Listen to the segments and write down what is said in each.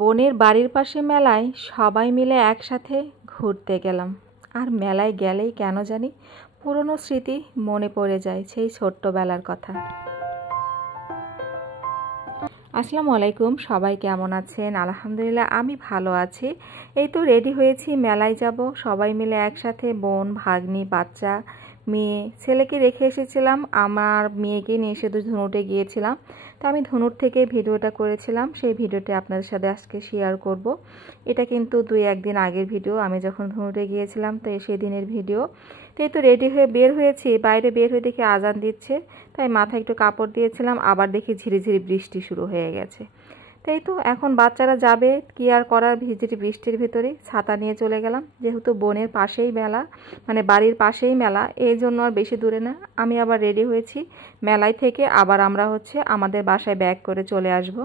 বোনের বাড়ির পাশে মেলায় সবাই মিলে একসাথে ঘুরতে গেলাম। আর মেলায় গেলেই কেন জানি পুরনো স্মৃতি মনে পড়ে যায়, সেই ছোট্টবেলার কথা। আসসালামু আলাইকুম, সবাই কেমন আছেন? আলহামদুলিল্লাহ আমি ভালো আছি। এই তো রেডি হয়েছি, মেলায় যাব সবাই মিলে একসাথে, বোন, ভাগ্নি, বাচ্চা, মেয়ে, ছেলেকে রেখে এসেছিলাম। আমার মেয়েকে নিয়ে এসে ধনুটে গিয়েছিলাম। তো আমি ধনুট থেকে ভিডিওটা করেছিলাম, সেই ভিডিওটা আপনাদের সাথে আজকে শেয়ার করব। এটা কিন্তু 2-1 দিন আগের ভিডিও, আমি যখন ধনুটে গিয়েছিলাম তো সেই দিনের ভিডিও। তো এই তো রেডি হয়ে বের হয়েছি, বাইরে বের হয়ে দেখি আজান দিচ্ছে, তাই মাথায় একটু কাপড় দিয়েছিলাম, আবার দেখি ঝিরিঝিরি বৃষ্টি শুরু হয়ে গেছে। তাই তো এখন বাচ্চারা যাবে, কি আর করার, ভিজিটি বৃষ্টির ভিতরে ছাতা নিয়ে চলে গেলাম। যেহেতু বোনের পাশেই মেলা, মানে বাড়ির পাশেই মেলা, এই জন্য আর বেশি দূরে না। আমি আবার রেডি হয়েছি, মেলায় থেকে আবার আমরা আমাদের বাসায় ব্যাক করে চলে আসব।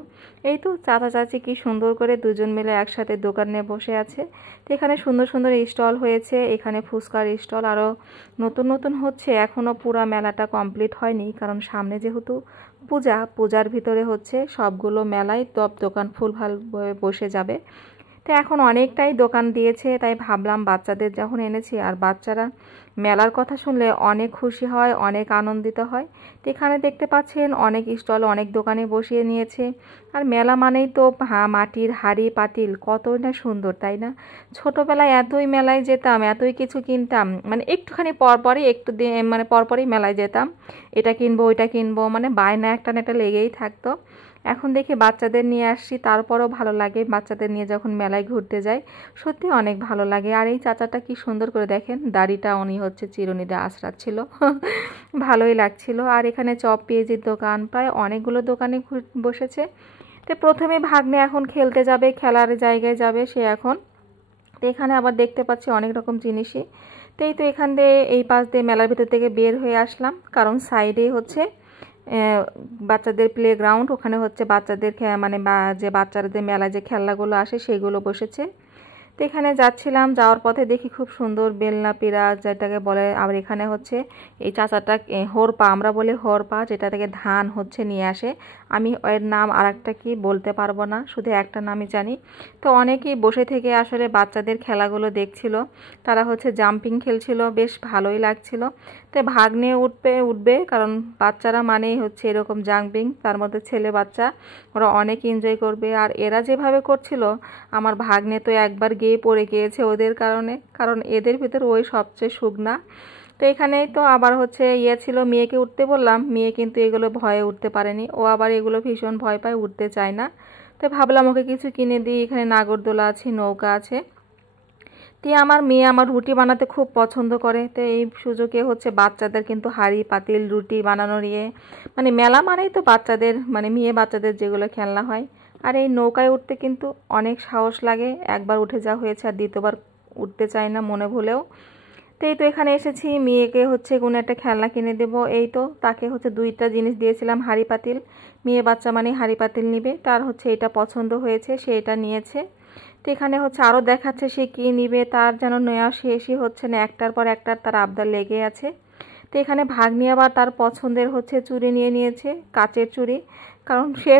এই তো চাচা চাচি কি সুন্দর করে দুজন মিলে একসাথে দোকানে বসে আছে। তো এখানে সুন্দর সুন্দর স্টল হয়েছে, এখানে ফুচকার স্টল আরও নতুন নতুন হচ্ছে, এখনও পুরো মেলাটা কমপ্লিট হয়নি, কারণ সামনে যেহেতু পূজার ভিতরে সবগুলো মেলায় টপ দোকান ফুল ভাল বসে যাবে। তো এখন অনেকটাই দোকান দিয়েছে, তাই ভাবলাম বাচ্চাদের যখন এনেছি, আর বাচ্চারা মেলার কথা শুনলে অনেক খুশি হয়, অনেক আনন্দিত হয়। তো এখানে দেখতে পাচ্ছেন অনেক স্টল, অনেক দোকানে বসিয়ে নিয়েছে। আর মেলা মানেই তো মাটির হাঁড়ি পাতিল, কতই না সুন্দর, তাই না? ছোটোবেলায় এতই মেলায় যেতাম, এতই কিছু কিনতাম, মানে একটুখানি পরপরই মানে পরপরই মেলায় যেতাম, এটা কিনবো ওইটা কিনবো, মানে বায়না একটা না একটা লেগেই থাকতো। এখন দেখি বাচ্চাদের নিয়ে আসছি, তারপরও ভালো লাগে। বাচ্চাদের নিয়ে যখন মেলায় ঘুরতে যাই সত্যি অনেক ভালো লাগে। আর এই চাচাটা কি সুন্দর করে দেখেন, দাড়িটা উনি চিরুনি দিয়ে আঁচড়াচ্ছিল ভালোই লাগছিল। আর এখানে চপ পেঁয়াজির দোকান, প্রায় অনেকগুলো দোকানে বসেছে। তো প্রথমে ভাগ্নে এখন খেলতে যাবে, খেলার জায়গায় যাবে সে এখন। তো এখানে আবার দেখতে পাচ্ছি অনেক রকম জিনিসই। তো এই তো এখান দিয়ে এই পাশ দিয়ে মেলার ভিতর থেকে বের হয়ে আসলাম, কারণ সাইডেই বাচ্চাদের প্লে গ্রাউন্ড, ওখানে বাচ্চাদের মানে যে বাচ্চাদের মেলায় যে খেলনাগুলো আসে সেগুলো বসেছে। তো এখানে যাচ্ছিলাম, যাওয়ার পথে দেখি খুব সুন্দর বেলনা পিড়া যেটাকে বলে। আবার এখানে এই চাচাটা হোরপা, আমরা বলি হোরপা, যেটা থেকে ধান নিয়ে আসে। আমি এর নাম আর একটা কি বলতে পারবো না, শুধু একটা নামই জানি। তো অনেকেই বসে থেকে আসলে বাচ্চাদের খেলাগুলো দেখছিল, তারা জাম্পিং খেলছিল, বেশ ভালোই লাগছিল। তো ভাগ্নে উঠবে, কারণ বাচ্চারা মানেই এরকম জাম্পিং, তার মধ্যে ছেলে বাচ্চা, ওরা অনেক এনজয় করবে। আর এরা যেভাবে করছিল, আমার ভাগ্নে তো একবার গিয়ে পড়ে গিয়েছে ওদের কারণে, কারণ এদের ভিতর ওই সবচেয়ে শুকনা। তো এখানেই তো আবার ছিল, মেয়েকে উঠতে বললাম, মেয়ে কিন্তু এগুলো ভয়ে উঠতে পারেনি, ও আবার এগুলো ভীষণ ভয় পায়, উঠতে চায় না। তো ভাবলাম ওকে কিছু কিনে দিই। এখানে নাগরদোলা আছে, নৌকা আছে। তো আমার মেয়ে আমার রুটি বানাতে খুব পছন্দ করে, তো এই সুযোগে বাচ্চাদের কিন্তু হাঁড়ি পাতিল রুটি বানানোর মানে মেলা মানেই তো বাচ্চাদের, মানে মেয়ে বাচ্চাদের যেগুলো খেলনা হয়। আর এই নৌকায় উঠতে কিন্তু অনেক সাহস লাগে, একবার উঠে যাওয়া হয়েছে, আর দ্বিতীয়বার উঠতে চায় না মনে ভুলেও। তো এই তো এখানে এসেছি, মেয়েকে কোনো একটা খেলনা কিনে দেব। এই তো তাকে 2টা জিনিস দিয়েছিলাম, হাঁড়ি পাতিল, মেয়ে বাচ্চা মানে হাঁড়ি পাতিল নিবে, তার এটা পছন্দ হয়েছে, সে এটা নিয়েছে। তো এখানে আরও দেখাচ্ছে সে কী নিবে, তার যেন নেওয়া শেষই হচ্ছে না, একটার পর একটার তার আবদার লেগে আছে। তো এখানে ভাগ্নি আবার তার পছন্দের চুড়ি নিয়ে নিয়েছে, কাচের চুড়ি, কারণ সে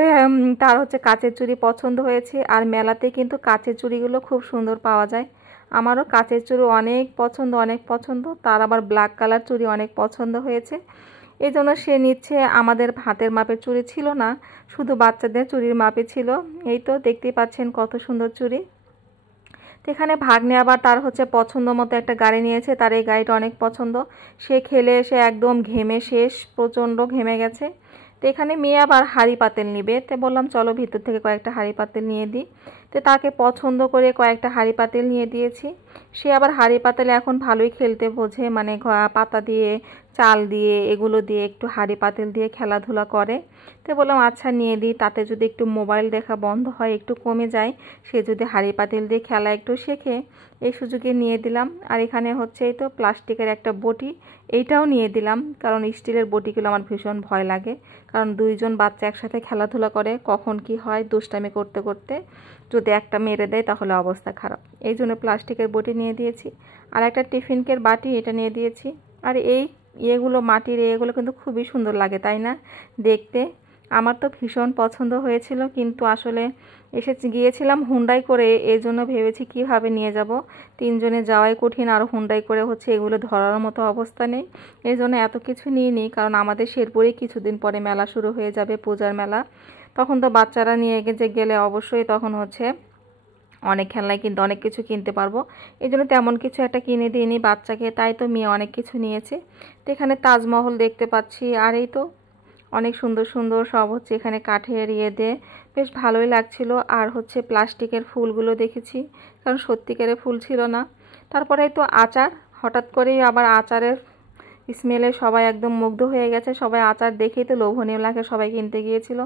তার কাচের চুড়ি পছন্দ হয়েছে। আর মেলাতে কিন্তু কাচের চুড়িগুলো খুব সুন্দর পাওয়া যায়, আমারও কাচের চুড়ি অনেক পছন্দ, তার আবার ব্ল্যাক কালার চুড়ি অনেক পছন্দ হয়েছে, এই জন্য সে নিচ্ছে। আমাদের হাতের মাপের চুড়ি ছিল না, শুধু বাচ্চাদের চুড়ির মাপে ছিল। এই তো দেখতেই পাচ্ছেন কত সুন্দর চুড়ি। তো এখানে ভাগ্নে আবার তার পছন্দ মতো একটা গাড়ি নিয়েছে, তার এই গাড়িটা অনেক পছন্দ। সে খেলে এসে একদম ঘেমে শেষ, প্রচণ্ড ঘেমে গেছে। তো এখানে মেয়ে আবার হাঁড়ি পাতিল নিবে, তো বললাম চলো ভিতর থেকে কয়েকটা হাঁড়ি পাতিল নিয়ে দিই। তো তাকে পছন্দ করে কয়েকটা হাঁড়ি পাতিল নিয়ে দিয়েছি। সে আবার হাঁড়ি পাতিলে এখন ভালোই খেলতে বোঝে, মানে পাতা দিয়ে, চাল দিয়ে, এগুলো দিয়ে একটু হাঁড়ি পাতিল দিয়ে খেলাধুলা করে। তো বললাম আচ্ছা নিয়ে দিই, তাতে যদি একটু মোবাইল দেখা বন্ধ হয়, একটু কমে যায়, সে যদি হাঁড়ি পাতিল দিয়ে খেলা একটু শেখে, এই সুযোগে নিয়ে দিলাম। আর এখানে এই তো প্লাস্টিকের একটা বটি, এইটাও নিয়ে দিলাম, কারণ স্টিলের বটিগুলো আমার ভীষণ ভয় লাগে, কারণ 2জন বাচ্চা একসাথে খেলাধুলা করে, কখন কি হয় দুষ্টামি করতে করতে যদি একটা মেরে দেয় তাহলে অবস্থা খারাপ, এই জন্য প্লাস্টিকের বটি নিয়ে দিয়েছি। আর একটা টিফিনকের বাটি, এটা নিয়ে দিয়েছি। আর এই মাটির এগুলো কিন্তু খুবই সুন্দর লাগে, তাই না দেখতে? আমার তো ভীষণ পছন্দ হয়েছিল, কিন্তু আসলে গিয়েছিলাম হুন্ডাই করে, এই জন্য ভেবেছি কিভাবে নিয়ে যাব। 3 জনে যাওয়াই কঠিন, আর হুন্ডাই করে হচ্ছে এগুলো ধরার মতো অবস্থা নেই। এই জন্য এত কিছু নিইনি, কারণ আমাদের শেরপুরে কিছুদিন পরে মেলা শুরু হয়ে যাবে, পূজার মেলা। তখন তো বাচ্চারা নিয়ে গেলে অবশ্যই তখন হচ্ছে অনেক খেলনায় কিন্তু অনেক কিছু কিনতে পারবো। এই জন্য তেমন কিছু একটা কিনে দিইনি বাচ্চাকে, তাই তো মেয়ে অনেক কিছু নিয়েছে। তো এখানে তাজমহল দেখতে পাচ্ছি, আর এই তো অনেক সুন্দর সুন্দর সব হচ্ছে এখানে কাঠের দিয়ে বেশ ভালোই লাগছিল। আর হচ্ছে প্লাস্টিকের ফুলগুলো দেখেছি, কারণ সত্যিকারের ফুল ছিল না। তারপরে তো আচার, হঠাৎ করেই আবার আচারের স্মেলে সবাই একদম মুগ্ধ হয়ে গেছে। সবাই আচার দেখেই তো লোভনীয় লাগে, সবাই কিনতে গিয়েছিল।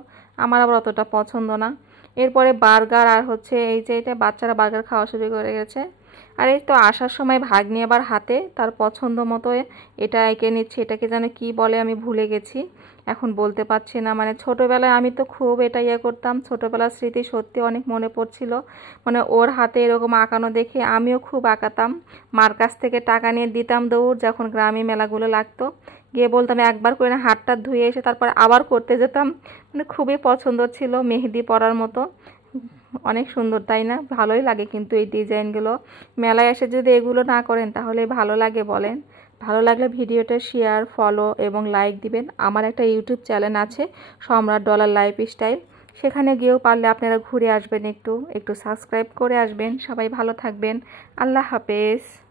আমার আবার অতটা পছন্দ না। এরপরে বার্গার, আর হচ্ছে এই যে এটা বাচ্চারা বার্গার খাওয়া শুরু করে গেছে। আর এই তো আসার সময় ভাগ্নি আবার হাতে তার পছন্দ মতো এটা এঁকে নিচ্ছে, এটাকে যেন কি বলে আমি ভুলে গেছি, এখন বলতে পারছি না। মানে ছোটোবেলায় আমি তো খুব এটা করতাম, ছোটোবেলার স্মৃতি সত্যি অনেক মনে পড়ছিল। মানে ওর হাতে এরকম আঁকানো দেখে আমিও খুব আঁকাতাম। মার কাছ থেকে টাকা নিয়ে দিতাম দৌড়, যখন গ্রামে মেলাগুলো লাগতো, গিয়ে বলতাম একবার করে না, হাতটা ধুয়ে এসে তারপর আবার করতে যেতাম। মানে খুবই পছন্দ ছিল, মেহেদি পরার মতো। অনেক সুন্দর তাই না? ভালোই লাগে কিন্তু এই ডিজাইনগুলো। মেলায় এসে যদি এগুলো না করেন তাহলে ভালো লাগে বলেন? ভালো লাগলে ভিডিওটা শেয়ার, ফলো এবং লাইক দিবেন। আমার একটা ইউটিউব চ্যানেল আছে, সম্রাট ডলার লাইফস্টাইল, সেখানে গিয়েও পারলে আপনারা ঘুরে আসবেন, একটু সাবস্ক্রাইব করে আসবেন। সবাই ভালো থাকবেন। আল্লাহ হাফেজ।